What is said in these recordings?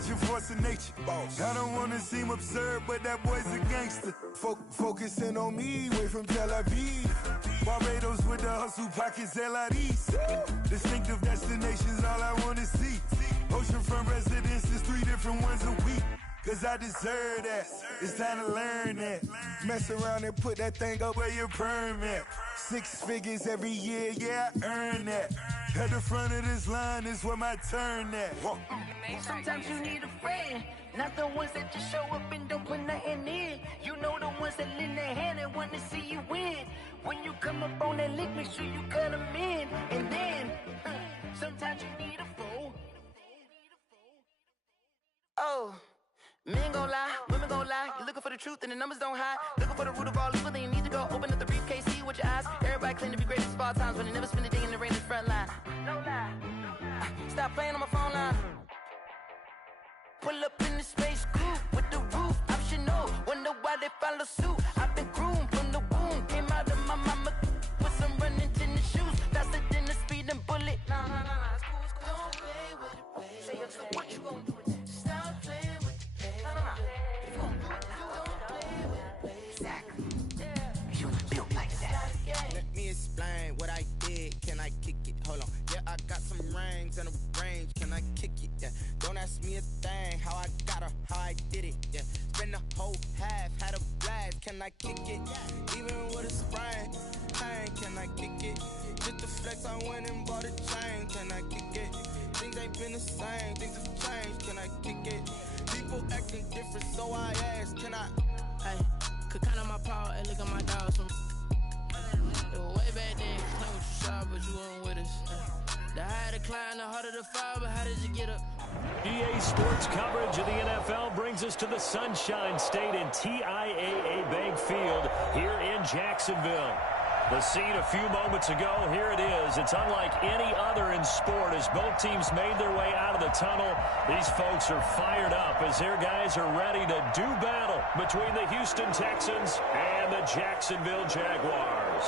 such a force of nature. I don't want to seem absurd, but that boy's a gangster. Focusing on me, way from Tel Aviv. Barbados with the hustle pockets, LIDs. Distinctive destinations, all I want to see. Oceanfront residences, 3 different ones a week. Cause I deserve that. It's time to learn that. Mess around and put that thing up where your permit. 6 figures every year, yeah, I earn that. At the front of this line is where my turn at. Sometimes you need a friend, not the ones that just show up and don't put nothing in. You know the ones that lend their hand and want to see you win. When you come up on that lick, make sure you cut them in. And then, sometimes you need a fool. Oh. Men gon' lie, women gon' lie. You're looking for the truth and the numbers don't hide. Looking for the root of all evil, then you need to go open up the briefcase, see with your eyes. Everybody claim to be greatest of all times, but they never spend a day in the rain in the front line. No lie. Stop playing on my phone line. Pull up in the space coupe with the roof optional. Wonder why they follow suit. I've been groomed from the womb. Came out of my mama with some running tennis shoes. Faster than the speeding bullet. Nah, it's cool. Don't play with it, baby. Say so what you gon' do? Stop playing. Let me explain what I did. Can I kick it? Hold on. Yeah, I got some rings and a range. Can I kick it? Yeah. Don't ask me a thing. How I got her, how I did it. Yeah. Spend the whole half, had a blast. Can I kick it? Even with a sprain. Hey, can I kick it? Just the flex, I went and bought a chain. Can I kick it? Things ain't been the same. Things have changed. Can I kick it? People acting different, so I asked, can I? Hey, could count on my power and look at my dogs. It was way back then, playing with you sharp, but you weren't with us. The higher the climb, the harder the fall, but how did you get up? EA Sports coverage of the NFL brings us to the Sunshine State in TIAA Bank Field here in Jacksonville. The scene a few moments ago, here it is. It's unlike any other in sport as both teams made their way out of the tunnel. These folks are fired up as their guys are ready to do battle between the Houston Texans and the Jacksonville Jaguars.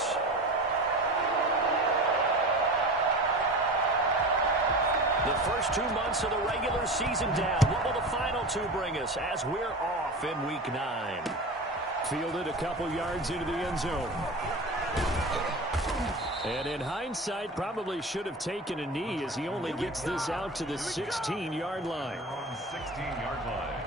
The first 2 months of the regular season down. What will the final 2 bring us as we're off in Week 9? Fielded a couple yards into the end zone. And in hindsight, probably should have taken a knee as he only gets this out to the 16-yard line. 16-yard line.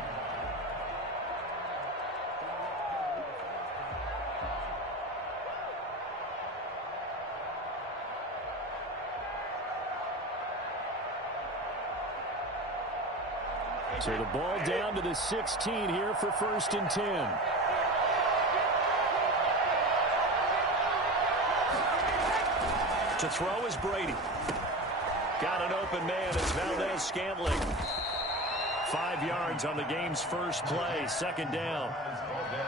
So the ball down to the 16 here for 1st and 10. To throw is Brady. Got an open man as Valdez-Scantling. 5 yards on the game's first play, 2nd down.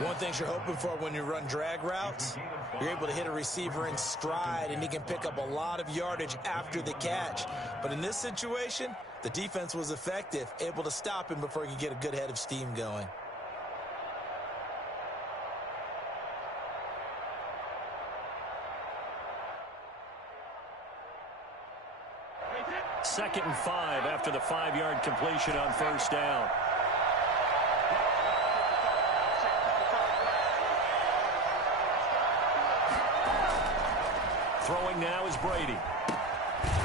One thing you're hoping for when you run drag routes, you're able to hit a receiver in stride, and he can pick up a lot of yardage after the catch. But in this situation, the defense was effective, able to stop him before he could get a good head of steam going. Second and 5 after the 5-yard completion on 1st down. Throwing now is Brady.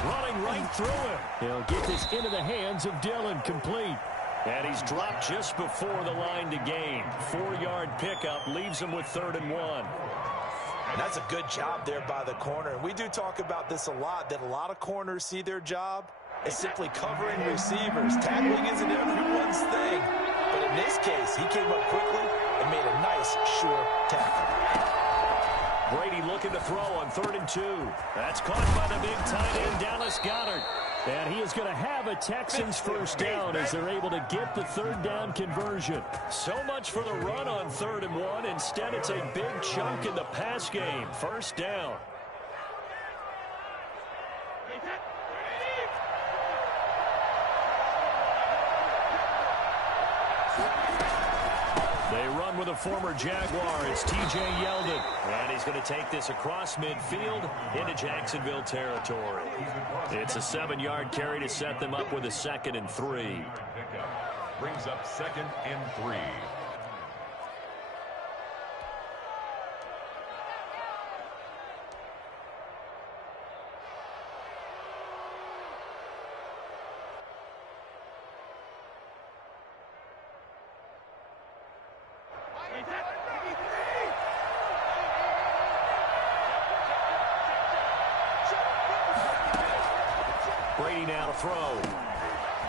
Running right through him. He'll get this into the hands of Dillon, complete. And he's dropped just before the line to gain. 4-yard pickup leaves him with 3rd and 1. And that's a good job there by the corner. We do talk about this a lot, that a lot of corners see their job as simply covering receivers. Tackling isn't everyone's thing. But in this case, he came up quickly and made a nice, sure tackle. Brady looking to throw on 3rd and 2. That's caught by the big tight end, Dallas Goedert. And he is going to have a Texans first down as they're able to get the 3rd down conversion. So much for the run on 3rd and 1. Instead, it's a big chunk in the pass game. 1st down. They run with a former Jaguar. It's T.J. Yeldon. And he's going to take this across midfield into Jacksonville territory. It's a 7-yard carry to set them up with a 2nd and 3. brings up 2nd and 3. Brady now to throw.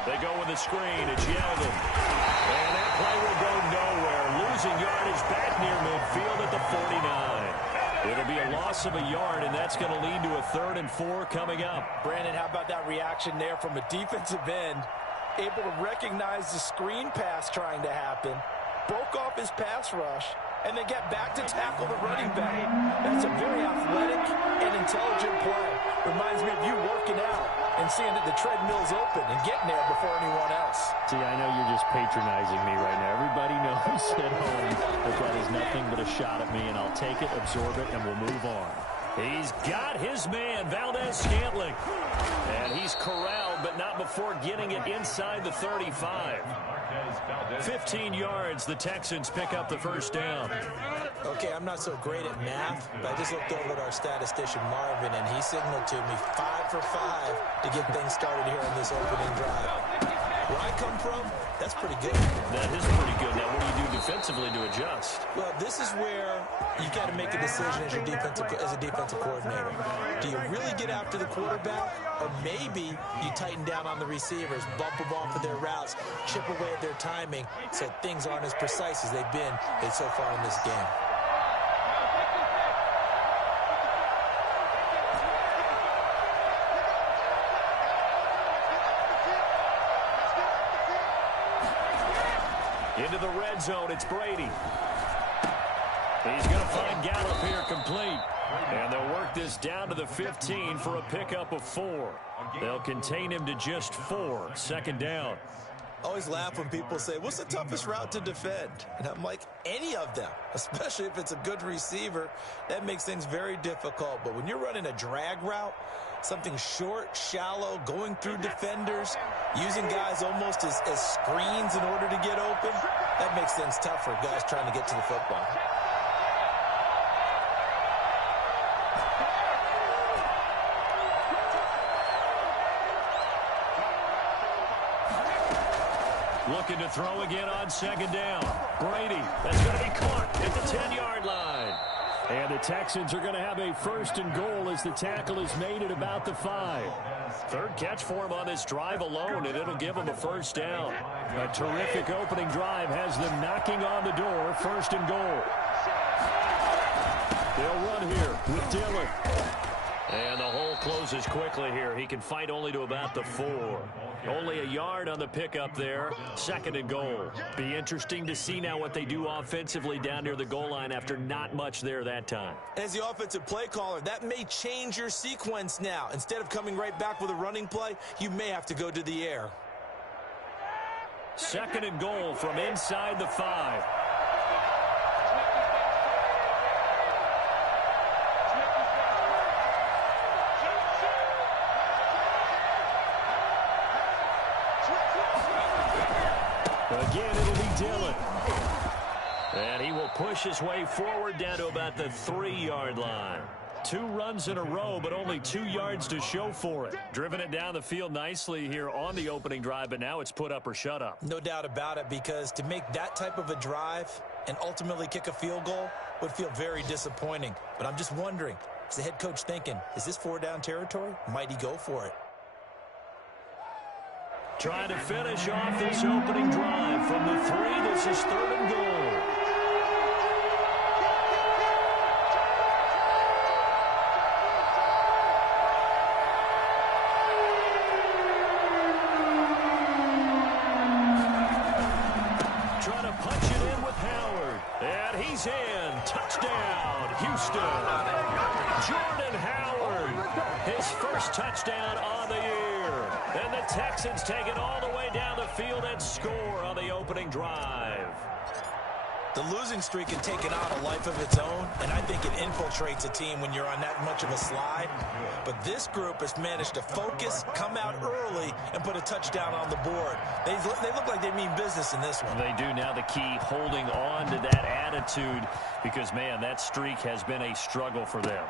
They go with the screen. It's Yeldon. And that play will go nowhere. Losing yardage back near midfield at the 49. It'll be a loss of a yard, and that's going to lead to a 3rd and 4 coming up. Brandon, how about that reaction there from a defensive end? Able to recognize the screen pass trying to happen. Broke off his pass rush, and then get back to tackle the running back. That's a very athletic and intelligent play. Reminds me of you working out and seeing that the treadmill's open and getting there before anyone else. See, I know you're just patronizing me right now. Everybody knows at home that is nothing but a shot at me, and I'll take it, absorb it, and we'll move on. He's got his man, Valdez-Scantling. And he's corralled, but not before getting it inside the 35. 15 yards, the Texans pick up the first down. Okay, I'm not so great at math, but I just looked over at our statistician, Marvin, and he signaled to me 5 for 5 to get things started here on this opening drive. Where I come from, that's pretty good. That is pretty good. Now, what do you do defensively to adjust? Well, this is where you got to make a decision as a defensive coordinator. Do you really get after the quarterback, or maybe you tighten down on the receivers, bump them off of their routes, chip away at their timing, so things aren't as precise as they've been so far in this game. Into the red zone, it's Brady. He's going to find Gallup here complete. And they'll work this down to the 15 for a pickup of 4. They'll contain him to just 4. 2nd down. I always laugh when people say, what's the toughest route to defend? And I'm like, any of them, especially if it's a good receiver. That makes things very difficult. But when you're running a drag route, something short, shallow, going through defenders, using guys almost as screens in order to get open, that makes things tough for guys trying to get to the football. Looking to throw again on 2nd down. Brady, that's going to be caught at the 10-yard line. And the Texans are going to have a 1st and goal as the tackle is made at about the 5. 3rd catch for him on this drive alone, and it'll give him a 1st down. A terrific opening drive has them knocking on the door. 1st and goal. They'll run here with Dillon. And the hole closes quickly here. He can fight only to about the 4. Only a yard on the pickup there. 2nd and goal. Be interesting to see now what they do offensively down near the goal line after not much there that time. As the offensive play caller, that may change your sequence now. Instead of coming right back with a running play, you may have to go to the air. 2nd and goal from inside the 5. Again, it'll be Dillon. And he will push his way forward down to about the 3-yard line. 2 runs in a row, but only 2 yards to show for it. Driven it down the field nicely here on the opening drive, but now it's put up or shut up. No doubt about it, because to make that type of a drive and ultimately kick a field goal would feel very disappointing. But I'm just wondering, is the head coach thinking, is this 4-down territory? Might he go for it? Trying to finish off this opening drive from the 3. This is 3rd and goal. Trying to punch it in with Howard. And he's in. Touchdown, Houston. Jordan Howard, his first touchdown on the year. And the Texans take it all the way down the field and score on the opening drive. The losing streak had taken on a life of its own, and I think it infiltrates a team when you're on that much of a slide. But this group has managed to focus, come out early, and put a touchdown on the board. They look like they mean business in this one. They do. Now the key, holding on to that attitude, because, man, that streak has been a struggle for them.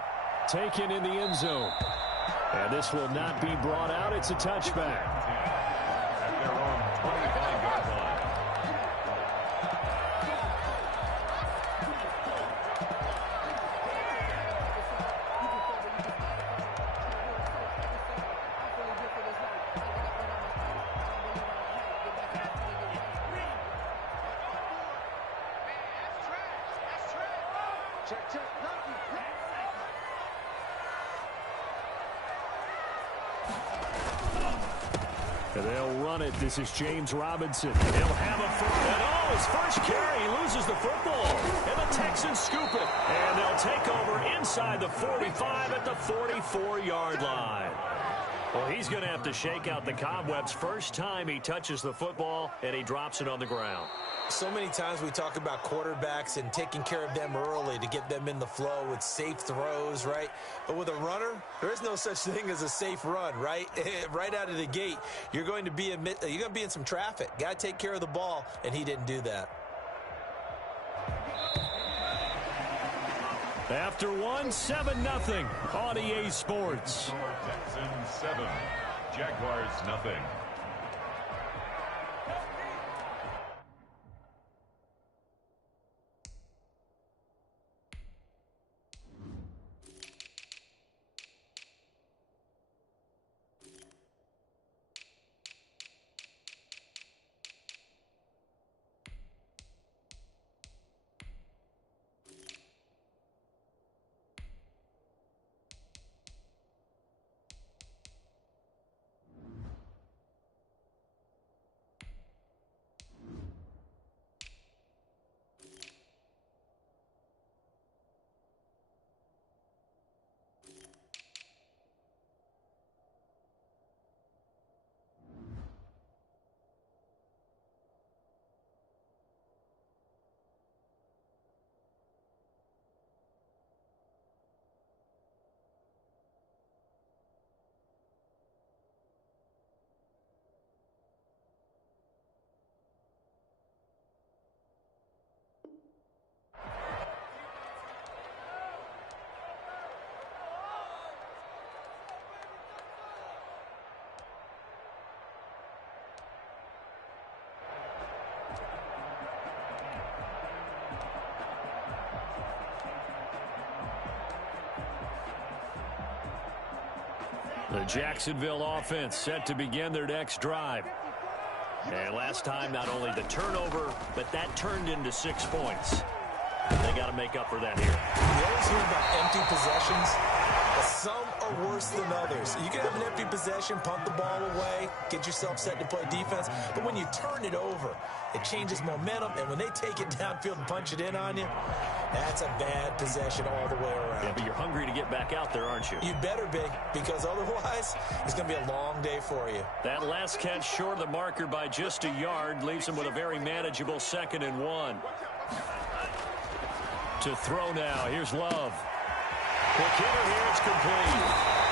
Taken in the end zone. And this will not be brought out. It's a touchback. At their own 25-yard line. And they'll run it. This is James Robinson. He'll have a first. And his first carry. He loses the football. And the Texans scoop it. And they'll take over inside the 45 at the 44-yard line. Well, he's going to have to shake out the cobwebs. First time he touches the football, and he drops it on the ground. So many times we talk about quarterbacks and taking care of them early to get them in the flow with safe throws, right? But with a runner, there is no such thing as a safe run, right? Right out of the gate, you're going to be in some traffic. Got to take care of the ball, and he didn't do that. After 7-0 on EA Sports. Texans 7, Jaguars nothing. The Jacksonville offense set to begin their next drive. And last time, not only the turnover, but that turned into 6 points. They got to make up for that here. You always hear about empty possessions, but some are worse than others. You can have an empty possession, punt the ball away, get yourself set to play defense, but when you turn it over, it changes momentum, and when they take it downfield and punch it in on you, that's a bad possession all the way around. Yeah, but you're hungry to get back out there, aren't you? You better be, because otherwise, it's going to be a long day for you. That last catch short of the marker by just a yard leaves him with a very manageable 2nd and 1. To throw now. Here's Love. Quick hitter here. It's complete.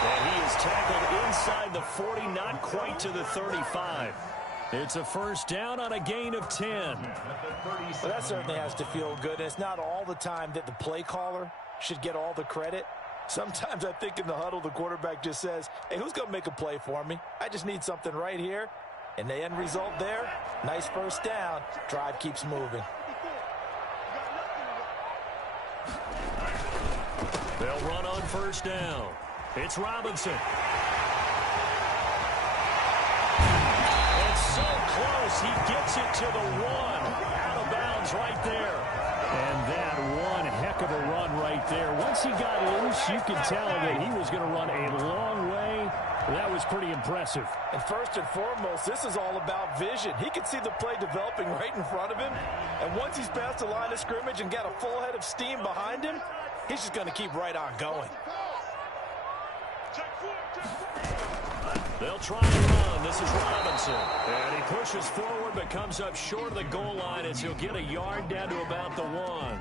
And he is tackled inside the 40, not quite to the 35. It's a first down on a gain of 10. Well, that certainly has to feel good. And it's not all the time that the play caller should get all the credit. Sometimes I think in the huddle, the quarterback just says, hey, who's going to make a play for me? I just need something right here. And the end result there, nice first down. Drive keeps moving. They'll run on first down. It's Robinson. It's so close. He gets it to the 1. Out of bounds right there. And that one heck of a run right there. Once he got loose, you could tell that he was going to run a long way. That was pretty impressive. And first and foremost, this is all about vision. He could see the play developing right in front of him. And once he's past the line of scrimmage and got a full head of steam behind him, he's just going to keep right on going. They'll try and run. This is Robinson. And he pushes forward but comes up short of the goal line as he'll get a yard down to about the 1.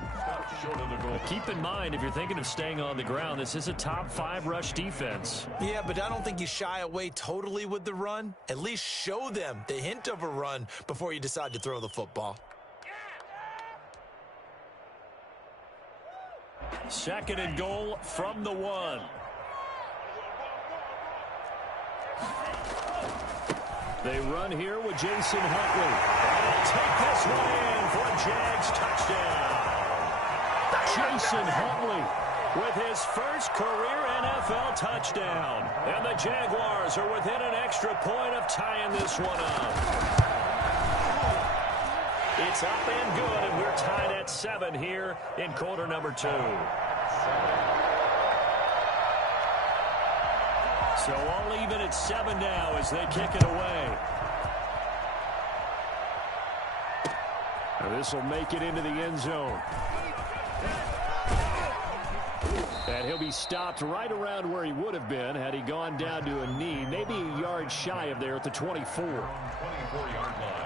Short of the goal. Keep in mind, if you're thinking of staying on the ground, this is a top 5 rush defense. Yeah, but I don't think you shy away totally with the run. At least show them the hint of a run before you decide to throw the football. 2nd and goal from the 1. They run here with Jason Huntley. And they'll take this one in for a Jags touchdown. Jason Huntley with his first career NFL touchdown. And the Jaguars are within an extra point of tying this one up. It's up and good, and we're tied at 7 here in quarter number 2. So all even at 7 now as they kick it away. This will make it into the end zone. And he'll be stopped right around where he would have been had he gone down to a knee, maybe a yard shy of there at the 24. 24-yard line.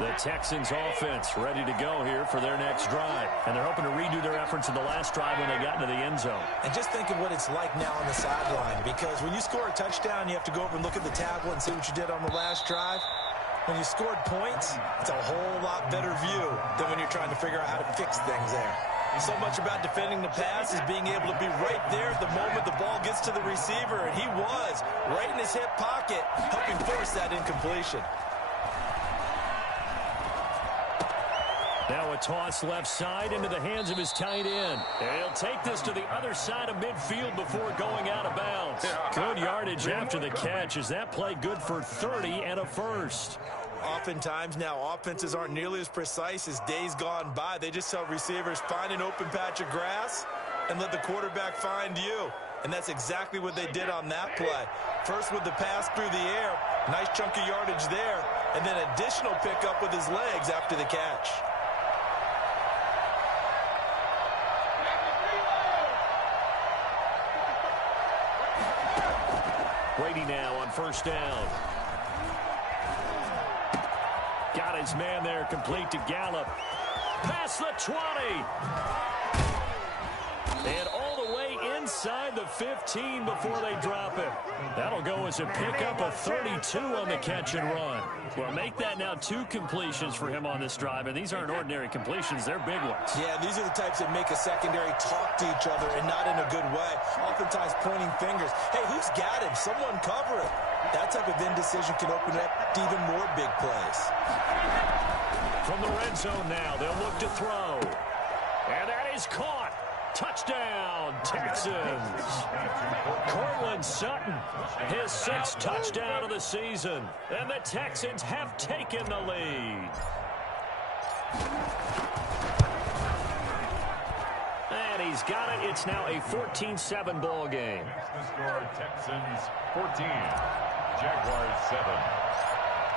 The Texans offense ready to go here for their next drive. And they're hoping to redo their efforts in the last drive when they got into the end zone. And just think of what it's like now on the sideline, because when you score a touchdown, you have to go over and look at the tablet and see what you did on the last drive. When you scored points, it's a whole lot better view than when you're trying to figure out how to fix things there. So much about defending the pass is being able to be right there at the moment the ball gets to the receiver, and he was right in his hip pocket, helping force that incompletion. Now a toss left side into the hands of his tight end. And he'll take this to the other side of midfield before going out of bounds. Good yardage after the catch. Is that play good for 30 and a first? Oftentimes now offenses aren't nearly as precise as days gone by. They just tell receivers, find an open patch of grass and let the quarterback find you. And that's exactly what they did on that play. First with the pass through the air, nice chunk of yardage there, and then additional pickup with his legs after the catch. Brady now on first down. Got his man there, complete to Gallup. Past the 20. And all the way inside the 15 before they drop it. That'll go as a pickup of 32 on the catch and run. Well, make that now 2 completions for him on this drive, and these aren't ordinary completions. They're big ones. Yeah, these are the types that make a secondary talk to each other, and not in a good way. Oftentimes pointing fingers. Hey, who's got him? Someone cover it. That type of indecision can open up to even more big plays. From the red zone now, they'll look to throw. And that is caught. Touchdown, Texans. Cortland Sutton, his 6th touchdown of the season. And the Texans have taken the lead. And he's got it. It's now a 14-7 ball game. The score, Texans 14, Jaguars 7.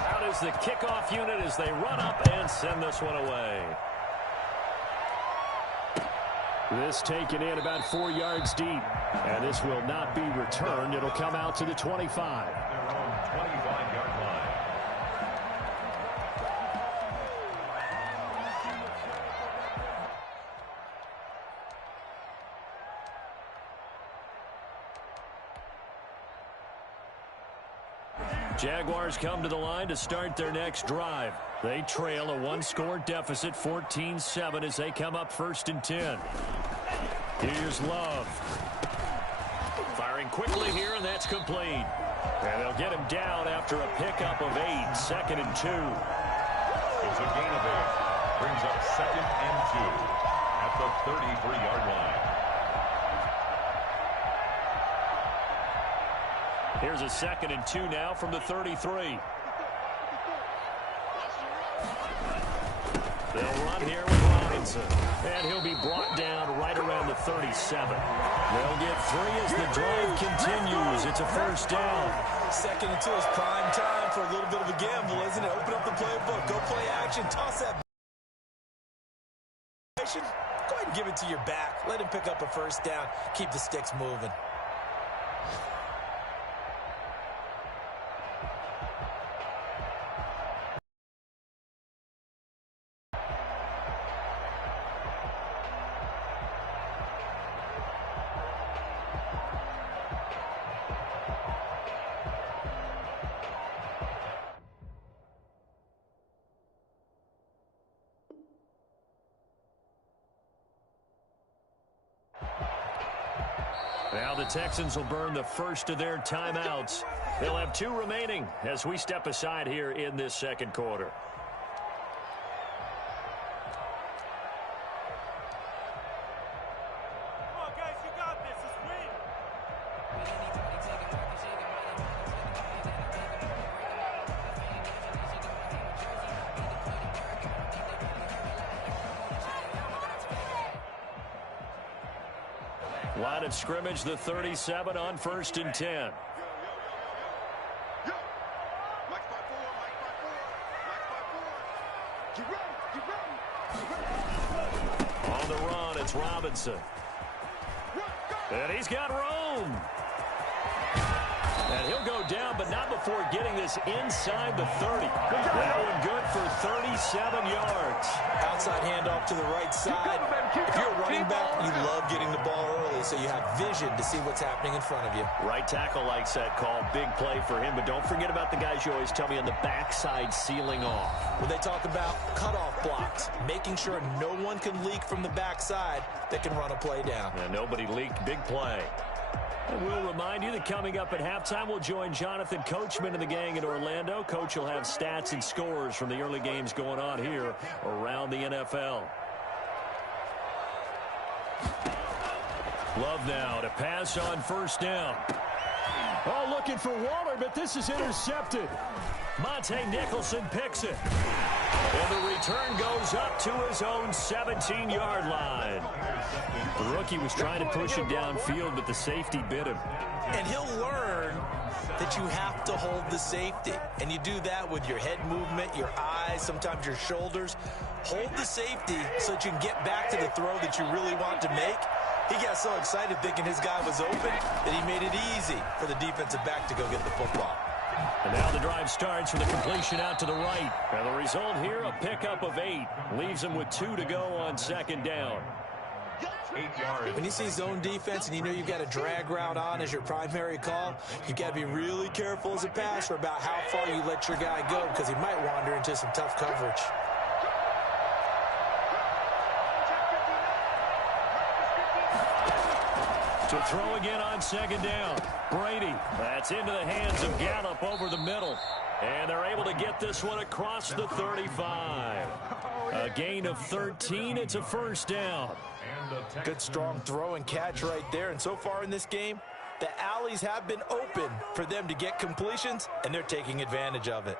Out is the kickoff unit as they run up and send this one away. This taken in about 4 yards deep. And this will not be returned. It'll come out to the 25. Their own 25-yard line. Jaguars come to the line to start their next drive. They trail a 1-score deficit, 14-7, as they come up 1st and 10. Here's Love. Firing quickly here, and that's complete. And they'll get him down after a pickup of 8, 2nd and 2. It's a gain of 8. Brings up 2nd and 2 at the 33-yard line. Here's a 2nd and 2 now from the 33. They'll run here with Robinson. And he'll be brought down right around the the 37. They'll get 3 as the drive continues. It's a first down. Second and 2 is prime time for a little bit of a gamble, isn't it? Open up the playbook. Go play action. Toss that. Go ahead and give it to your back. Let him pick up a first down. Keep the sticks moving. Now the Texans will burn the first of their timeouts. They'll have 2 remaining as we step aside here in this second quarter. Come on, guys, you got this. Let's win. Line of scrimmage, the 37 on 1st and 10. On the run, it's Robinson. And he's got room. And he'll go down, but not before getting this inside the 30. That one good for 37 yards. Outside handoff to the right side. If you're a running back, you love getting the ball early so you have vision to see what's happening in front of you. Right tackle likes that call. Big play for him, but don't forget about the guys you always tell me on the backside sealing off. When they talk about cutoff blocks, making sure no one can leak from the backside that can run a play down. Yeah, nobody leaked. Big play. And we'll remind you that coming up at halftime, we'll join Jonathan Coachman and the gang in Orlando. Coach will have stats and scores from the early games going on here around the NFL. Love now to pass on 1st down. Oh, looking for Waller, but this is intercepted. Monte Nicholson picks it. And the return goes up to his own 17-yard line. The rookie was trying to push him downfield, but the safety bit him. And he'll learn that you have to hold the safety. And you do that with your head movement, your eyes, sometimes your shoulders. Hold the safety so that you can get back to the throw that you really want to make. He got so excited thinking his guy was open that he made it easy for the defensive back to go get the football. And now the drive starts with a completion out to the right. And the result here, a pickup of 8. Leaves him with 2 to go on 2nd down. 8 yards. When you see zone defense and you know you've got a drag route on as your primary call, you've got to be really careful as a passer about how far you let your guy go because he might wander into some tough coverage. To throw again on 2nd down. Brady, that's into the hands of Gallup over the middle. And they're able to get this one across the 35. A gain of 13. It's a 1st down. Good strong throw and catch right there. And so far in this game, the alleys have been open for them to get completions, and they're taking advantage of it.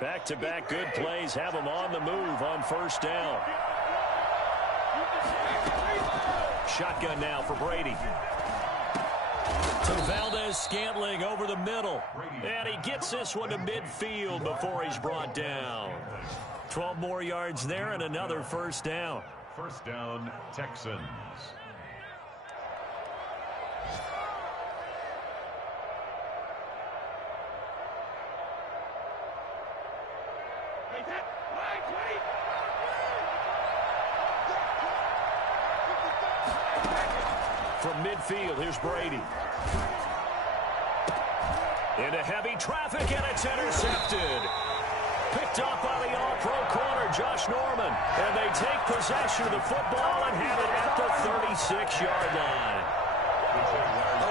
Back-to-back good plays have them on the move on 1st down. Shotgun now for Brady. To Valdez-Scantling over the middle. And he gets this one to midfield before he's brought down. 12 more yards there and another 1st down. 1st down, Texans. From midfield, here's Brady. Into heavy traffic, and it's intercepted. Picked up by the all-pro corner, Josh Norman. And they take possession of the football and have it at the 36-yard line.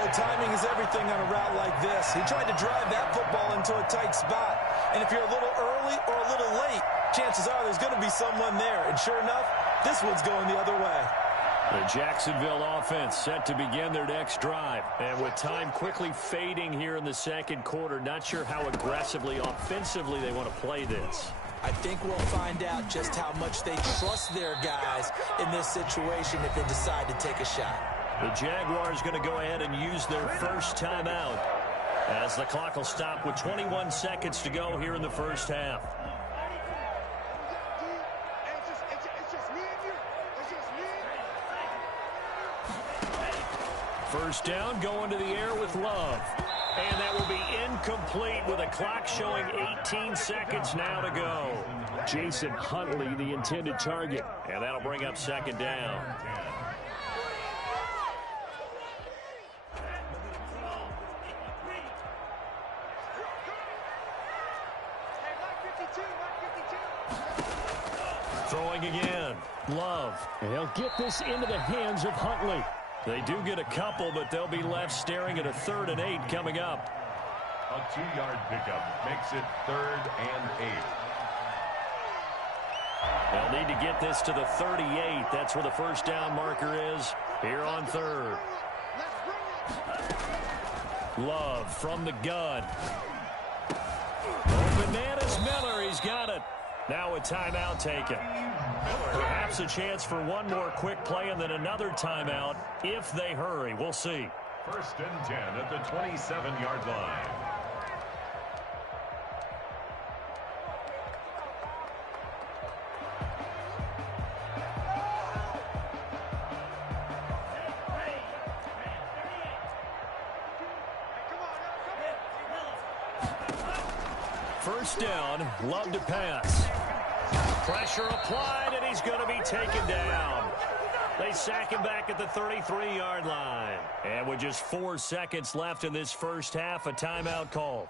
Oh, timing is everything on a route like this. He tried to drive that football into a tight spot. And if you're a little early or a little late, chances are there's going to be someone there. And sure enough, this one's going the other way. The Jacksonville offense set to begin their next drive. And with time quickly fading here in the second quarter, not sure how aggressively, offensively they want to play this. I think we'll find out just how much they trust their guys in this situation if they decide to take a shot. The Jaguars going to go ahead and use their first timeout as the clock will stop with 21 seconds to go here in the first half. First down going to the air with Love. And that will be incomplete with a clock showing 18 seconds now to go. Jason Huntley, the intended target. And that'll bring up second down. Throwing again. Love. They'll get this into the hands of Huntley. They do get a couple, but they'll be left staring at a 3rd and 8 coming up. A 2-yard pickup makes it 3rd and 8. They'll need to get this to the 38. That's where the first down marker is here on 3rd. Love from the gun. Open man is Miller. He's got it. Now a timeout taken. Perhaps a chance for one more quick play and then another timeout if they hurry. We'll see. 1st and 10 at the 27-yard line. First down, Love to pass. Pressure applied, and he's going to be taken down. They sack him back at the 33-yard line. And with just 4 seconds left in this first half, a timeout call.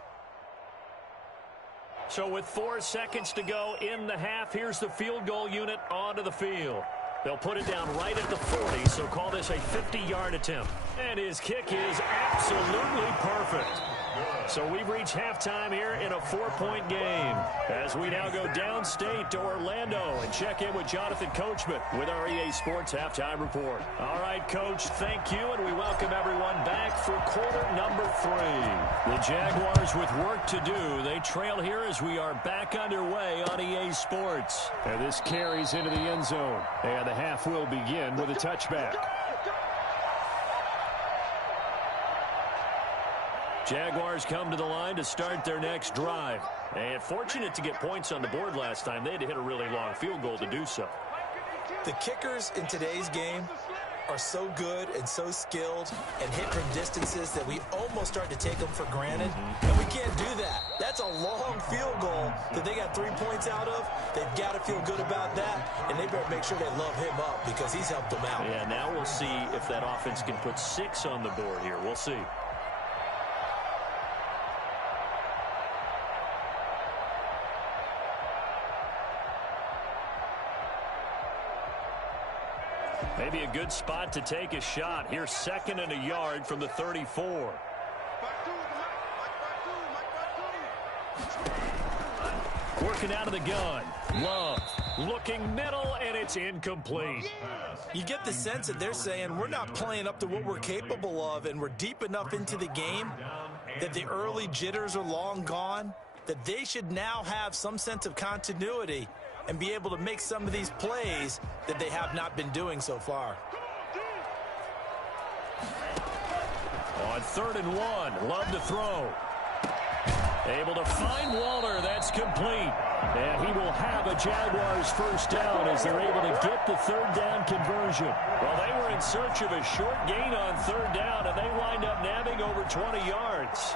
So with 4 seconds to go in the half, here's the field goal unit onto the field. They'll put it down right at the 40, so call this a 50-yard attempt. And his kick is absolutely perfect. So we've reached halftime here in a 4-point game as we now go downstate to Orlando and check in with Jonathan Coachman with our EA Sports Halftime Report. All right, Coach, thank you, and we welcome everyone back for quarter number 3. The Jaguars with work to do. They trail here as we are back underway on EA Sports. And this carries into the end zone, and the half will begin with a touchback. Jaguars come to the line to start their next drive. And fortunate to get points on the board last time. They had to hit a really long field goal to do so. The kickers in today's game are so good and so skilled and hit from distances that we almost start to take them for granted. And we can't do that. That's a long field goal that they got 3 points out of. They've got to feel good about that, and they better make sure they love him up because he's helped them out. Yeah, now we'll see if that offense can put 6 on the board here. We'll see. Maybe a good spot to take a shot. Here's 2nd and a yard from the 34. Working out of the gun. Love looking middle, and it's incomplete. You get the sense that they're saying we're not playing up to what we're capable of, and we're deep enough into the game that the early jitters are long gone, that they should now have some sense of continuity and be able to make some of these plays that they have not been doing so far. On 3rd and 1, Love to throw. Able to find Waller. That's complete. And he will have a Jaguars first down as they're able to get the 3rd down conversion. Well, they were in search of a short gain on 3rd down, and they wind up nabbing over 20 yards.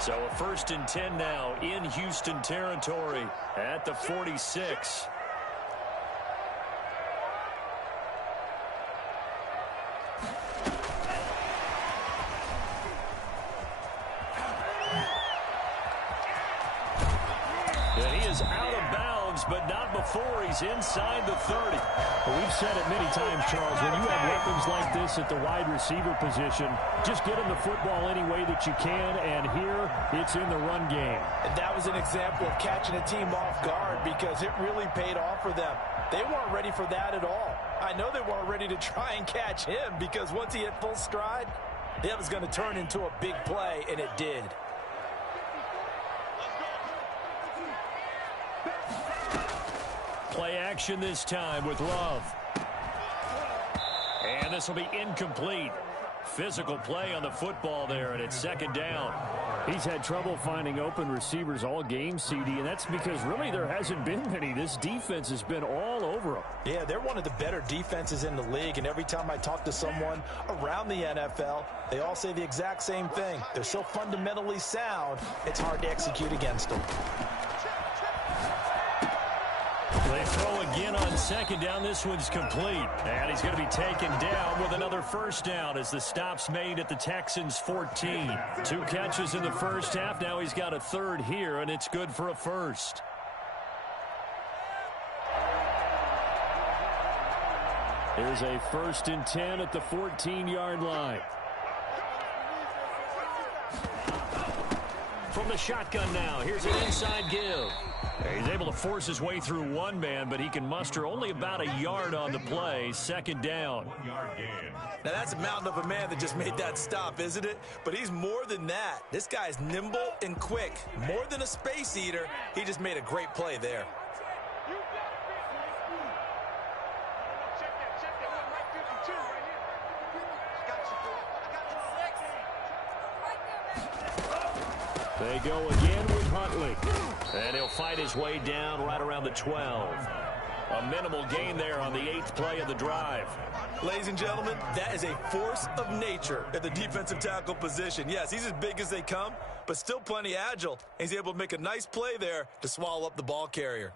So a 1st and 10 now in Houston territory at the 46. And he is out of bounds, but not before he's inside the 30. Well, we've said it many times, Charles, when you have weapons like this at the wide receiver position, just get him the football any way that you can, and here it's in the run game. And that was an example of catching a team off guard because it really paid off for them. They weren't ready for that at all. I know they weren't ready to try and catch him because once he hit full stride, it was going to turn into a big play, and it did. Play action this time with Love. And this will be incomplete. Physical play on the football there, and it's second down. He's had trouble finding open receivers all game, CD, and that's because really there hasn't been many. This defense has been all over him. Yeah, they're one of the better defenses in the league, and every time I talk to someone around the NFL, they all say the exact same thing. They're so fundamentally sound, it's hard to execute against them. They throw again on second down. This one's complete. And he's going to be taken down with another first down as the stop's made at the Texans' 14. 2 catches in the first half. Now he's got a third here, and it's good for a first. Here's a 1st and 10 at the 14-yard line. From the shotgun now, here's an inside give. He's able to force his way through one man, but he can muster only about a yard on the play. Second down. Now, that's a mountain of a man that just made that stop, isn't it? But he's more than that. This guy's nimble and quick. More than a space eater, he just made a great play there. They go again with Huntley. And he'll fight his way down right around the 12. A minimal gain there on the 8th play of the drive. Ladies and gentlemen, that is a force of nature at the defensive tackle position. Yes, he's as big as they come, but still plenty agile. He's able to make a nice play there to swallow up the ball carrier.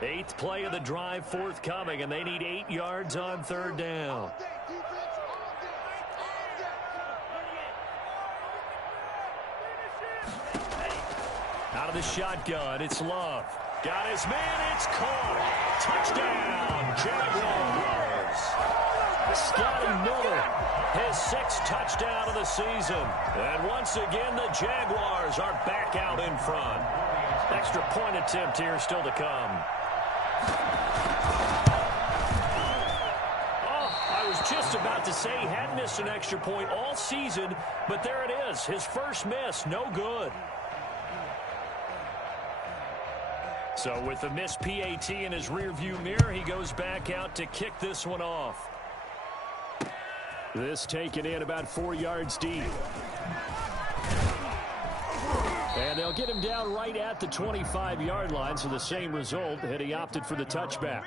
Eighth play of the drive forthcoming, and they need 8 yards on third down. Out of the shotgun, it's Love. Got his man, it's caught. Touchdown, Jaguars. Scotty Miller, his 6th touchdown of the season. And once again, the Jaguars are back out in front. Extra point attempt here still to come. I was just about to say he hadn't missed an extra point all season, but there it is. His first miss, no good. So with the missed PAT in his rearview mirror, he goes back out to kick this one off. This taken in about 4 yards deep. And they'll get him down right at the 25-yard line, so the same result, and he opted for the touchback.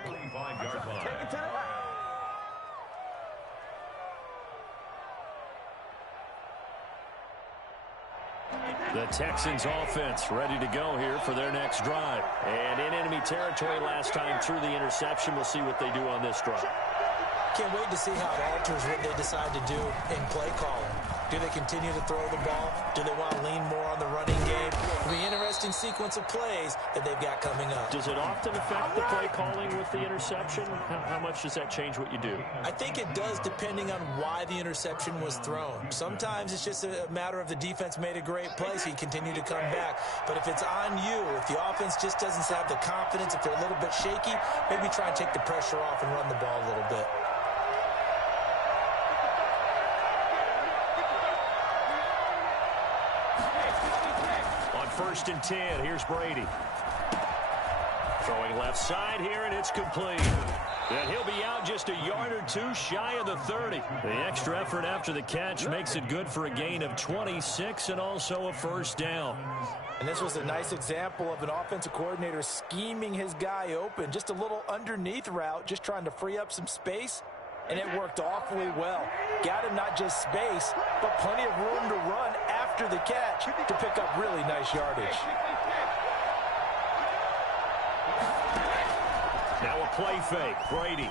The Texans offense ready to go here for their next drive. And in enemy territory last time through the interception. We'll see what they do on this drive. Can't wait to see how it alters what they decide to do in play calling. Do they continue to throw the ball? Do they want to lean more on the running game? It'll be an interesting sequence of plays that they've got coming up. Does it often affect the play calling with the interception? How much does that change what you do? I think it does, depending on why the interception was thrown. Sometimes it's just a matter of the defense made a great play, so you continue to come back. But if it's on you, if the offense just doesn't have the confidence, if they're a little bit shaky, maybe try and take the pressure off and run the ball a little bit. First and 10, here's Brady. Throwing left side here, and it's complete. And he'll be out just a yard or two shy of the 30. The extra effort after the catch makes it good for a gain of 26 and also a first down. And this was a nice example of an offensive coordinator scheming his guy open. Just a little underneath route, just trying to free up some space. And it worked awfully well. Got him not just space, but plenty of room to run after the catch to pick up really nice yardage. Now a play fake. Brady.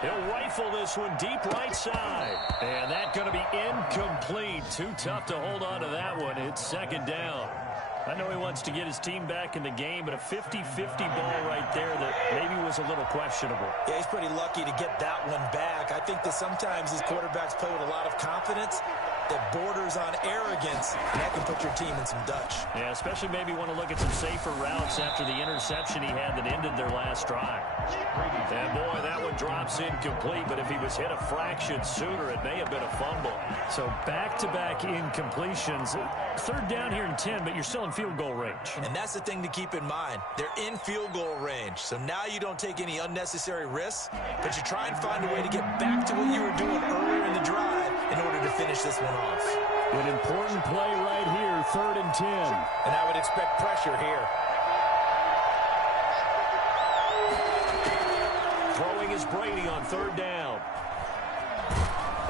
He'll rifle this one deep right side. And that's going to be incomplete. Too tough to hold on to that one. It's second down. I know he wants to get his team back in the game, but a 50-50 ball right there that maybe was a little questionable. Yeah, he's pretty lucky to get that one back. I think that sometimes these quarterbacks play with a lot of confidence, that borders on arrogance, and that can put your team in some Dutch. Yeah, especially maybe want to look at some safer routes after the interception he had that ended their last drive. And boy, that one drops incomplete, but if he was hit a fraction sooner, it may have been a fumble. So back-to-back incompletions. Third down here in 10, but you're still in field goal range. And that's the thing to keep in mind. They're in field goal range. So now you don't take any unnecessary risks, but you try and find a way to get back to what you were doing earlier in the drive in order to finish this one off. An important play right here, 3rd and 10. And I would expect pressure here. Throwing is Brady on 3rd down.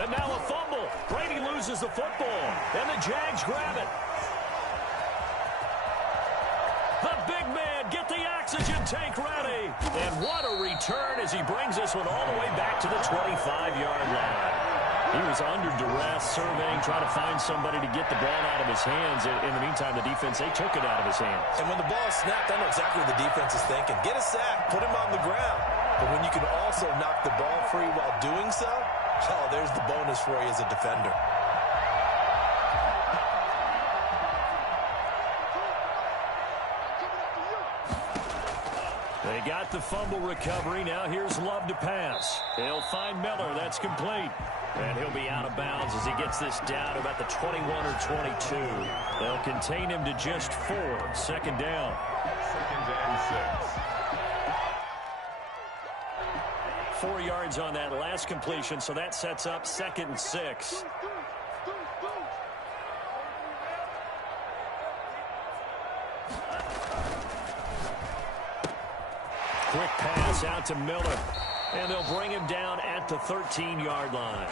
And now a fumble. Brady loses the football, and the Jags grab it. The big man, get the oxygen tank ready. And what a return as he brings this one all the way back to the 25-yard line. He was under duress, surveying, trying to find somebody to get the ball out of his hands. In the meantime, the defense, they took it out of his hands. And when the ball snapped, I know exactly what the defense is thinking. Get a sack, put him on the ground. But when you can also knock the ball free while doing so, oh, there's the bonus for you as a defender. They got the fumble recovery. Now here's Love to pass. He'll find Miller. That's complete. And he'll be out of bounds as he gets this down to about the 21 or 22. They'll contain him to just 4. 2nd down. 2nd and 6. 4 yards on that last completion, so that sets up 2nd and 6. Quick pass out to Miller. And they'll bring him down at the 13-yard line.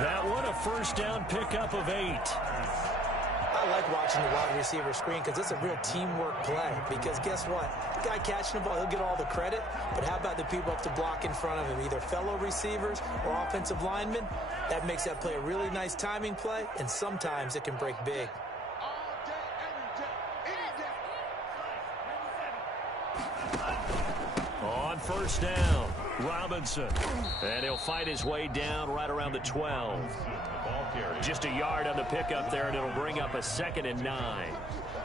That one, a 1st down pickup of 8. I like watching the wide receiver screen because it's a real teamwork play. Because guess what? The guy catching the ball, he'll get all the credit. But how about the people up to block in front of him, either fellow receivers or offensive linemen? That makes that play a really nice timing play, and sometimes it can break big. On 1st down, Robinson. And he'll fight his way down right around the 12. Just a yard on the pickup there, and it'll bring up a 2nd and 9.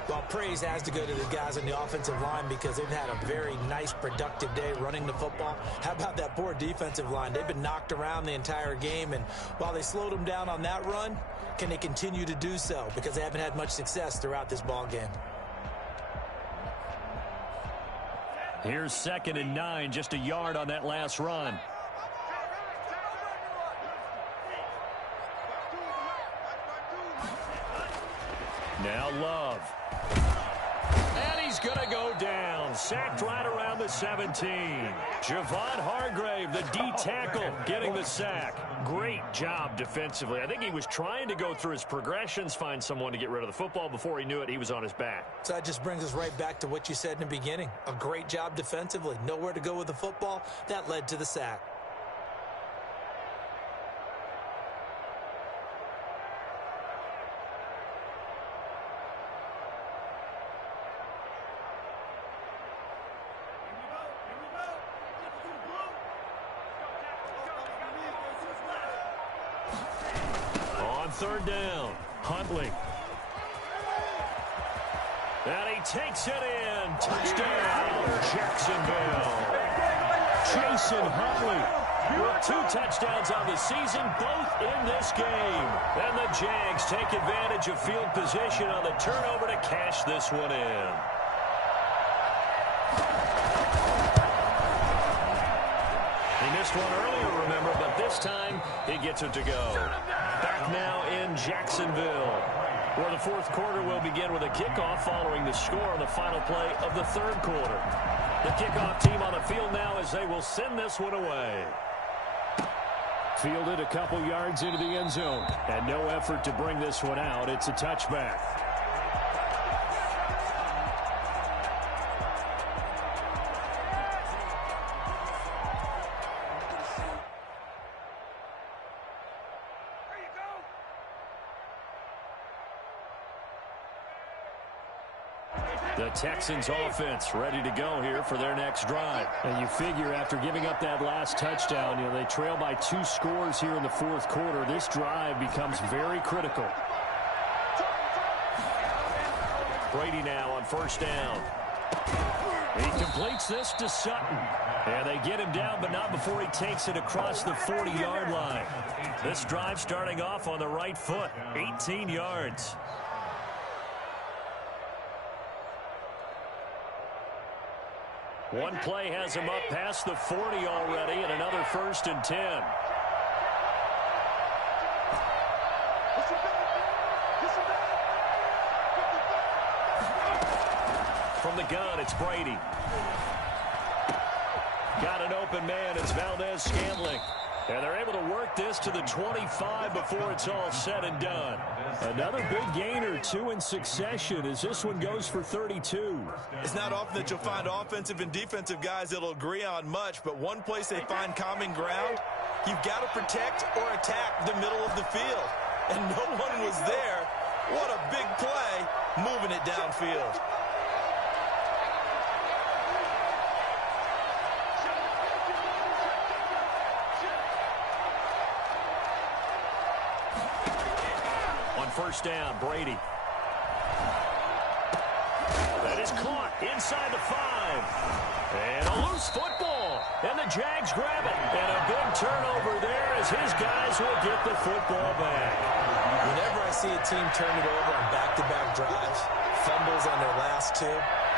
Well, praise has to go to the guys on the offensive line because they've had a very nice, productive day running the football. How about that poor defensive line? They've been knocked around the entire game, and while they slowed them down on that run, can they continue to do so? Because they haven't had much success throughout this ball game. Here's 2nd and 9, just a yard on that last run. Now Love. And he's going to go down. Sacked right around the 17. Javon Hargrave, the D tackle, getting the sack. Great job defensively. I think he was trying to go through his progressions, find someone to get rid of the football. Before he knew it, he was on his back. So that just brings us right back to what you said in the beginning. A great job defensively. Nowhere to go with the football. That led to the sack. On 3rd down, Huntley. And he takes it in. Touchdown, Jacksonville. Jason Huntley with 2 touchdowns on the season, both in this game. And the Jags take advantage of field position on the turnover to cash this one in. He missed one earlier, remember, but this time he gets it to go. Back now in Jacksonville, where the 4th quarter will begin with a kickoff following the score on the final play of the 3rd quarter. The kickoff team on the field now as they will send this one away. Fielded a couple yards into the end zone, and no effort to bring this one out. It's a touchback. The Texans offense ready to go here for their next drive. And you figure after giving up that last touchdown, they trail by 2 scores here in the fourth quarter. This drive becomes very critical. Brady now on first down. He completes this to Sutton. And they get him down, but not before he takes it across the 40-yard line. This drive starting off on the right foot, 18 yards. One play has him up past the 40 already, and another 1st and 10. From the gun, it's Brady. Got an open man. It's Valdez-Scantling. And they're able to work this to the 25 before it's all said and done. Another big gain or 2 in succession as this one goes for 32. It's not often that you'll find offensive and defensive guys that'll agree on much, but one place they find common ground, you've got to protect or attack the middle of the field. And no one was there. What a big play, moving it downfield. First down, Brady. That is caught inside the 5. And a loose football. And the Jags grab it. And a big turnover there as his guys will get the football back. Whenever I see a team turn it over on back-to-back drives, fumbles on their last 2,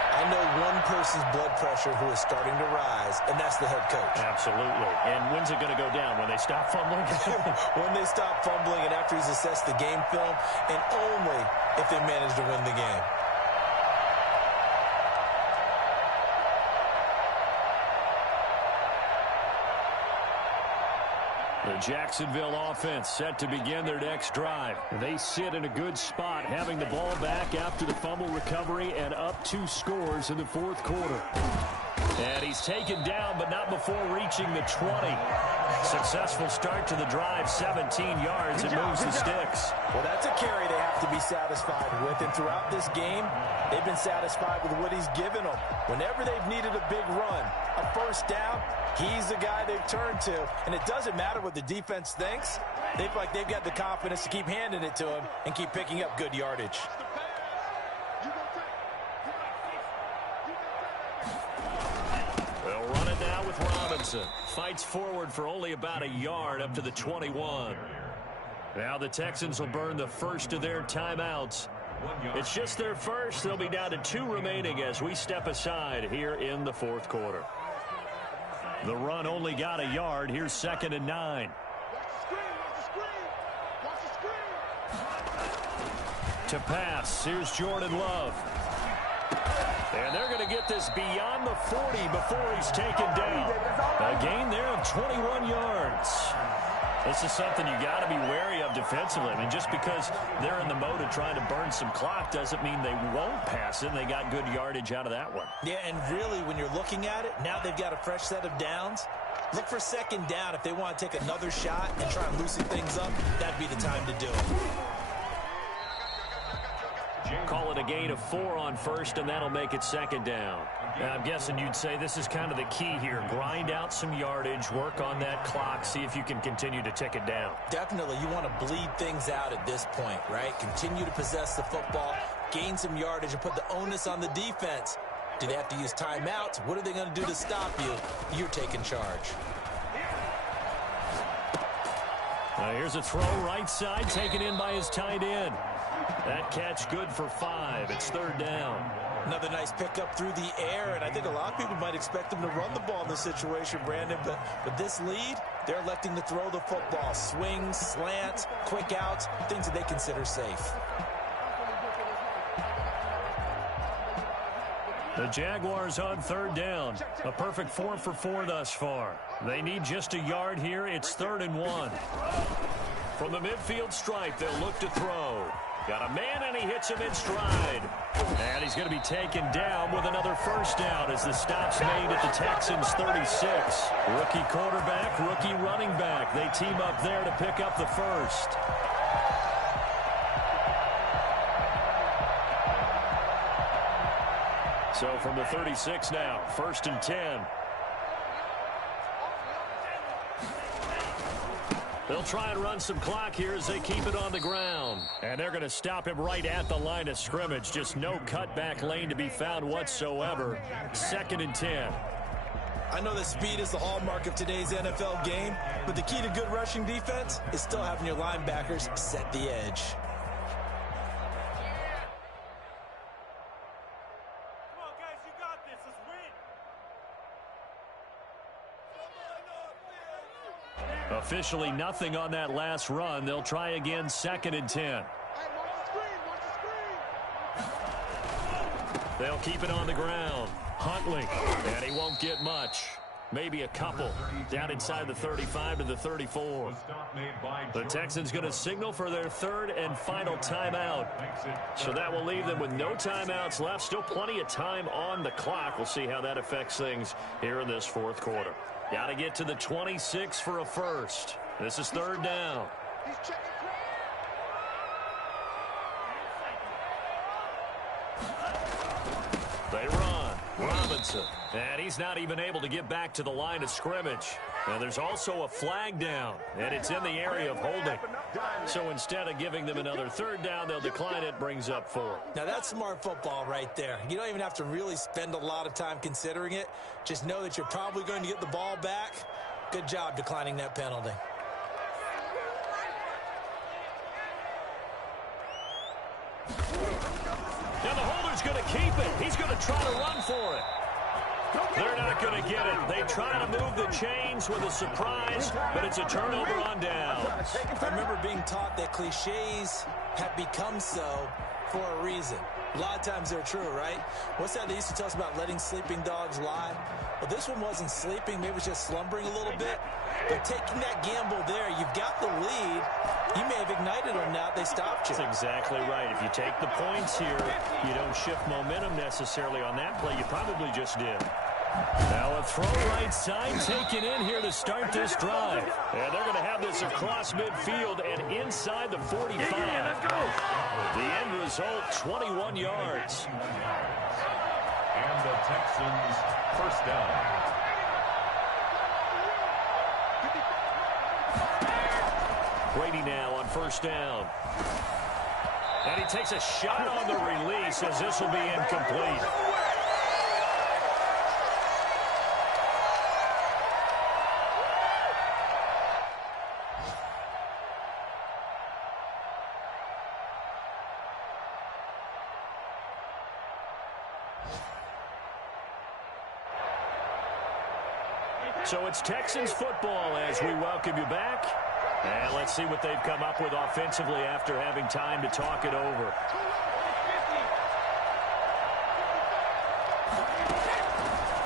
I know one person's blood pressure who is starting to rise, and that's the head coach. Absolutely. And when's it going to go down? When they stop fumbling? When they stop fumbling and after he's assessed the game film, and only if they manage to win the game. The Jacksonville offense set to begin their next drive. They sit in a good spot, having the ball back after the fumble recovery and up 2 scores in the fourth quarter. And he's taken down, but not before reaching the 20. Successful start to the drive, 17 yards, and moves the sticks. Well, that's a carry they have to be satisfied with, and throughout this game, they've been satisfied with what he's given them. Whenever they've needed a big run, a first down, he's the guy they've turned to, and it doesn't matter what the defense thinks. They feel like they've got the confidence to keep handing it to him and keep picking up good yardage. They'll run it now with Robinson. Fights forward for only about a yard up to the 21. Now the Texans will burn the first of their timeouts. It's just their first. They'll be down to 2 remaining as we step aside here in the fourth quarter. The run only got a yard. Here's 2nd and 9. To pass, here's Jordan Love. And they're going to get this beyond the 40 before he's taken down. A gain there of 21 yards. This is something you got to be wary of defensively. I mean, just because they're in the mode of trying to burn some clock doesn't mean they won't pass it. They got good yardage out of that one. Yeah, and really, when you're looking at it, now they've got a fresh set of downs. Look for 2nd down if they want to take another shot and try and loosen things up. That'd be the time to do it. Call it a gain of 4 on first, and that'll make it 2nd down. Now, I'm guessing you'd say this is kind of the key here. Grind out some yardage, work on that clock, see if you can continue to tick it down. Definitely. You want to bleed things out at this point, right? Continue to possess the football, gain some yardage, and put the onus on the defense. Do they have to use timeouts? What are they going to do to stop you? You're taking charge. Here's a throw right side, taken in by his tight end. That catch good for 5. It's 3rd down. Another nice pickup through the air, and I think a lot of people might expect them to run the ball in this situation, Brandon, but with this lead, they're electing to throw the football. Swings, slants, quick outs, things that they consider safe. The Jaguars on 3rd down. A perfect 4 for 4 thus far. They need just a yard here. It's 3rd and 1. From the midfield stripe, they'll look to throw. Got a man, and he hits him in stride. And he's going to be taken down with another first down as the stop's made at the Texans' 36. Rookie quarterback, rookie running back. They team up there to pick up the first. So from the 36 now, 1st and 10. They'll try and run some clock here as they keep it on the ground. And they're going to stop him right at the line of scrimmage. Just no cutback lane to be found whatsoever. 2nd and 10. I know that speed is the hallmark of today's NFL game, but the key to good rushing defense is still having your linebackers set the edge. Come on, guys, you got this. Let's win. Officially nothing on that last run. They'll try again, 2nd and 10. They'll keep it on the ground. Huntley, and he won't get much. Maybe a couple. Down inside the 35 to the 34. The Texans going to signal for their 3rd and final timeout. So that will leave them with no timeouts left. Still plenty of time on the clock. We'll see how that affects things here in this 4th quarter. Got to get to the 26 for a first. This is 3rd down. They run. Robinson. And he's not even able to get back to the line of scrimmage. And there's also a flag down. And it's in the area of holding. So instead of giving them another 3rd down, they'll decline it. Brings up 4. Now that's smart football right there. You don't even have to really spend a lot of time considering it. Just know that you're probably going to get the ball back. Good job declining that penalty. Now the holder's going to keep it. He's going to try to run for it. They're not going to get it. They try to move the chains with a surprise, but it's a turnover on downs. I remember being taught that cliches have become so for a reason. A lot of times they're true, right? What's that they used to tell us about letting sleeping dogs lie? Well, this one wasn't sleeping. Maybe it was just slumbering a little bit. But taking that gamble there, you've got the lead. You may have ignited them now. They stopped you. That's exactly right. If you take the points here, you don't shift momentum necessarily on that play. You probably just did. Now a throw right side taken in here to start this drive. And they're going to have this across midfield and inside the 45. Let's go. The end result, 21 yards. And the Texans, 1st down. Brady now on 1st down. And he takes a shot on the release as this will be incomplete. So it's Texans football as we welcome you back. And let's see what they've come up with offensively after having time to talk it over.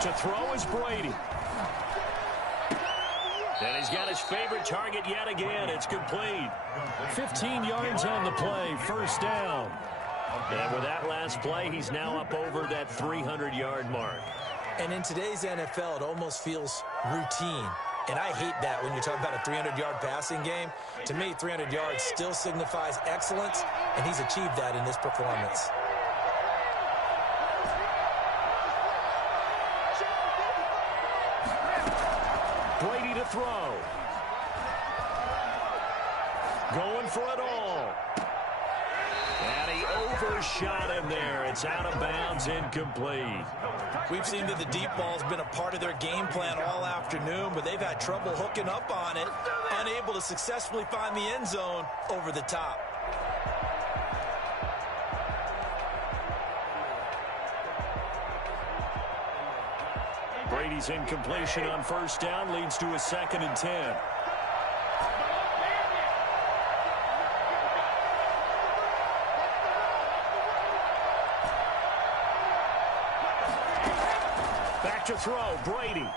To throw is Brady. And he's got his favorite target yet again. It's complete. 15 yards on the play, 1st down. And with that last play, he's now up over that 300-yard mark. And in today's NFL, it almost feels routine. And I hate that when you're talking about a 300-yard passing game. To me, 300 yards still signifies excellence, and he's achieved that in this performance. Brady to throw. Going for it all. And he overshot him there. It's out of bounds, incomplete. We've seen that the deep ball has been a part of their game plan all afternoon, but they've had trouble hooking up on it, unable to successfully find the end zone over the top. Brady's incompletion on 1st down leads to a 2nd and 10. Back to throw, Brady.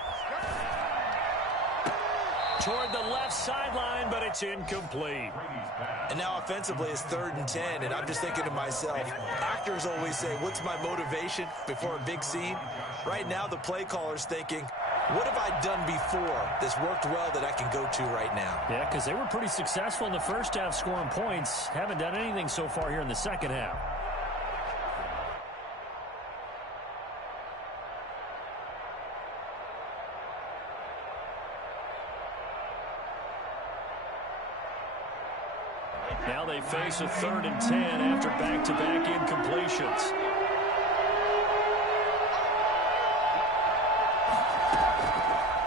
Toward the left sideline, but it's incomplete. And now offensively it's 3rd and 10, and I'm just thinking to myself, actors always say, what's my motivation before a big scene? Right now the play caller's thinking, what have I done before that's worked well that I can go to right now? Yeah, because they were pretty successful in the first half scoring points. Haven't done anything so far here in the second half. Now they face a 3rd and 10 after back-to-back incompletions.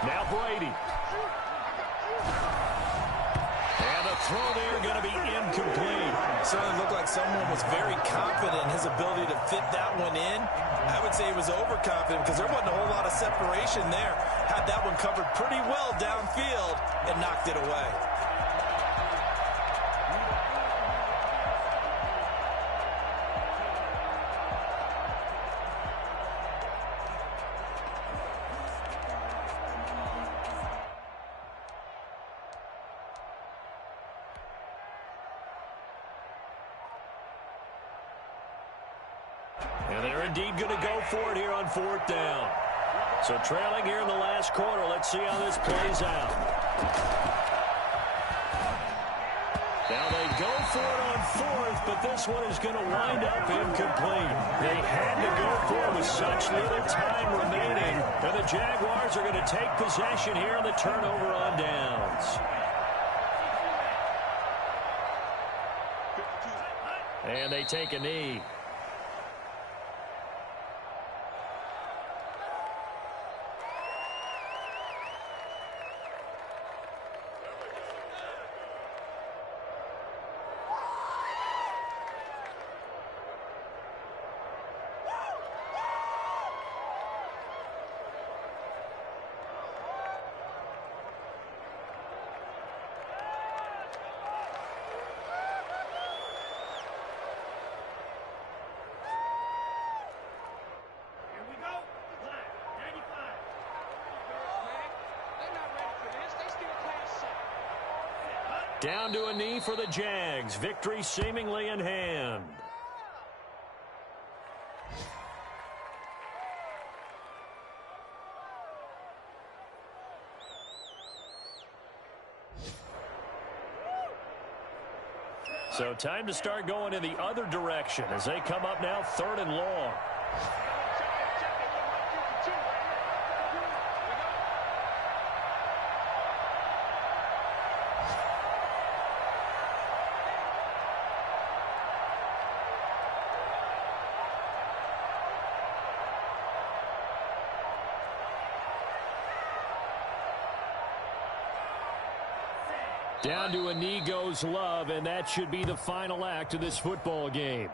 Now Brady. And the throw there going to be incomplete. Certainly looked like someone was very confident in his ability to fit that one in. I would say he was overconfident because there wasn't a whole lot of separation there. Had that one covered pretty well downfield and knocked it away. And they're indeed going to go for it here on 4th down. So trailing here in the last quarter. Let's see how this plays out. Now they go for it on 4th, but this one is going to wind up incomplete. They had to go for it with such little time remaining. And the Jaguars are going to take possession here on the turnover on downs. And they take a knee. Down to a knee for the Jags. Victory seemingly in hand. So time to start going in the other direction as they come up now 3rd and long. Down to a knee goes Love, and that should be the final act of this football game.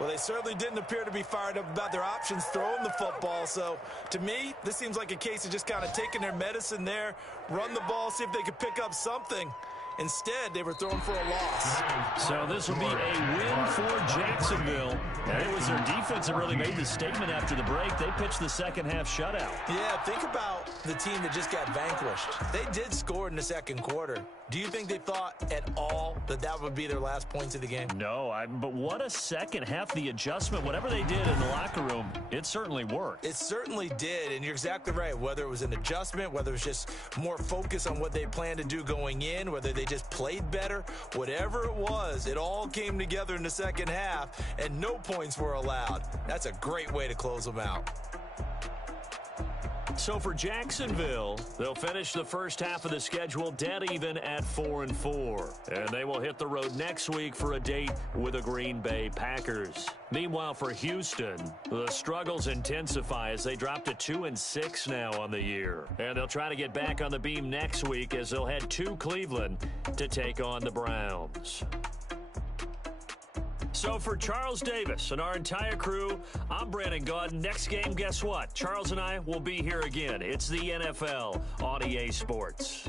Well, they certainly didn't appear to be fired up about their options throwing the football. So, to me, this seems like a case of just kind of taking their medicine there, run the ball, see if they could pick up something. Instead, they were throwing for a loss. So this will be a win for Jacksonville. And it was their defense that really made the statement after the break. They pitched the second half shutout. Yeah, think about the team that just got vanquished. They did score in the second quarter. Do you think they thought at all that that would be their last points of the game? No, but what a second half. The adjustment, whatever they did in the locker room, it certainly worked. It certainly did, and you're exactly right. Whether it was an adjustment, whether it was just more focus on what they planned to do going in, whether they just played better, whatever it was, it all came together in the second half, and no points were allowed. That's a great way to close them out. So for Jacksonville, they'll finish the first half of the schedule dead even at 4-4. And they will hit the road next week for a date with the Green Bay Packers. Meanwhile, for Houston, the struggles intensify as they drop to 2-6 now on the year. And they'll try to get back on the beam next week as they'll head to Cleveland to take on the Browns. So for Charles Davis and our entire crew, I'm Brandon Gaudin. Next game, guess what? Charles and I will be here again. It's the NFL on EA Sports.